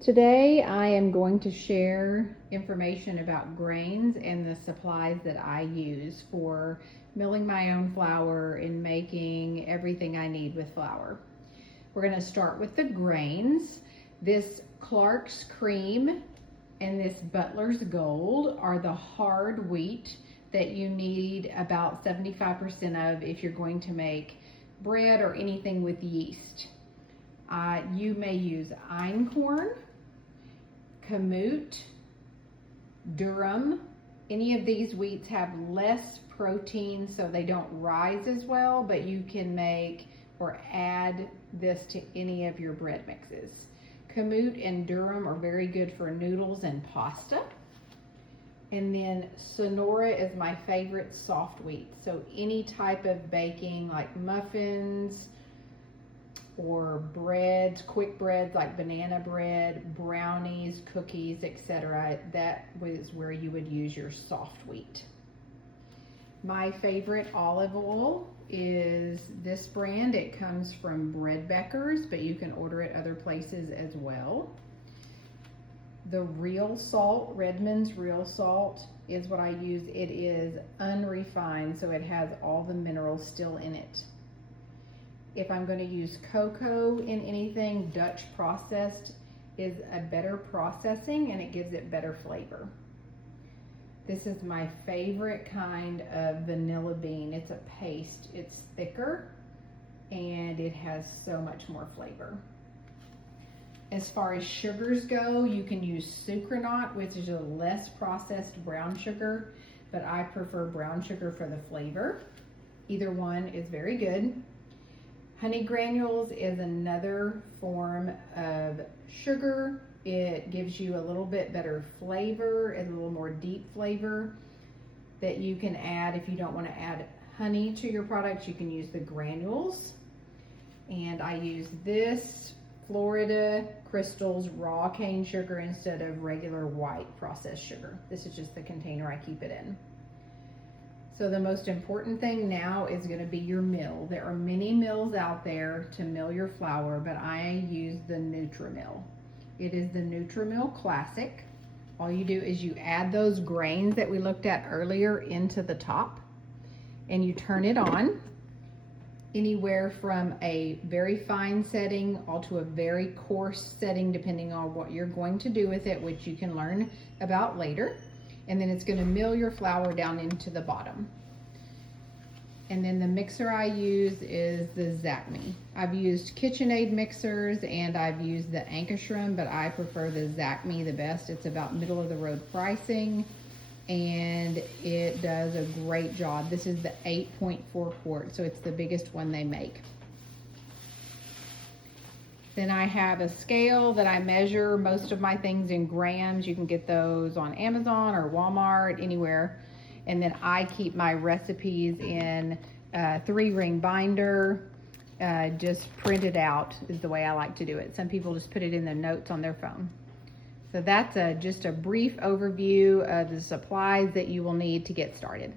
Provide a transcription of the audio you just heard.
Today I am going to share information about grains and the supplies that I use for milling my own flour and making everything I need with flour. We're going to start with the grains. This Clark's Cream and this Butler's Gold are the hard wheat that you need about 75% of if you're going to make bread or anything with yeast. You may use einkorn, kamut, durum. Any of these wheats have less protein, so they don't rise as well, but you can make or add this to any of your bread mixes. Kamut and durum are very good for noodles and pasta. And then Sonora is my favorite soft wheat. So any type of baking like muffins or breads, quick breads like banana bread, brownies, cookies, etc. That was where you would use your soft wheat. My favorite olive oil is this brand. It comes from Breadbecker's, but you can order it other places as well. The real salt, Redmond's real salt, is what I use. It is unrefined, so it has all the minerals still in it. If I'm going to use cocoa in anything, Dutch processed is a better processing and it gives it better flavor. This is my favorite kind of vanilla bean. It's a paste. It's thicker and it has so much more flavor. As far as sugars go, you can use Sucronaut, which is a less processed brown sugar, but I prefer brown sugar for the flavor. Either one is very good. Honey granules is another form of sugar. It gives you a little bit better flavor, a little more deep flavor that you can add. If you don't want to add honey to your products, you can use the granules. And I use this Florida Crystals raw cane sugar instead of regular white processed sugar. This is just the container I keep it in. So the most important thing now is going to be your mill. There are many mills out there to mill your flour, but I use the Nutrimill. It is the Nutrimill Classic. All you do is you add those grains that we looked at earlier into the top and you turn it on anywhere from a very fine setting all to a very coarse setting, depending on what you're going to do with it, which you can learn about later. And then it's going to mill your flour down into the bottom. And then the mixer I use is the Zacme. I've used KitchenAid mixers and I've used the Ankestrom, but I prefer the Zacme the best. It's about middle of the road pricing and it does a great job. This is the 8.4 quart, so it's the biggest one they make. Then I have a scale that I measure most of my things in grams. You can get those on Amazon or Walmart, anywhere. And then I keep my recipes in a 3-ring binder, just printed out is the way I like to do it. Some people just put it in the notes on their phone. So that's just a brief overview of the supplies that you will need to get started.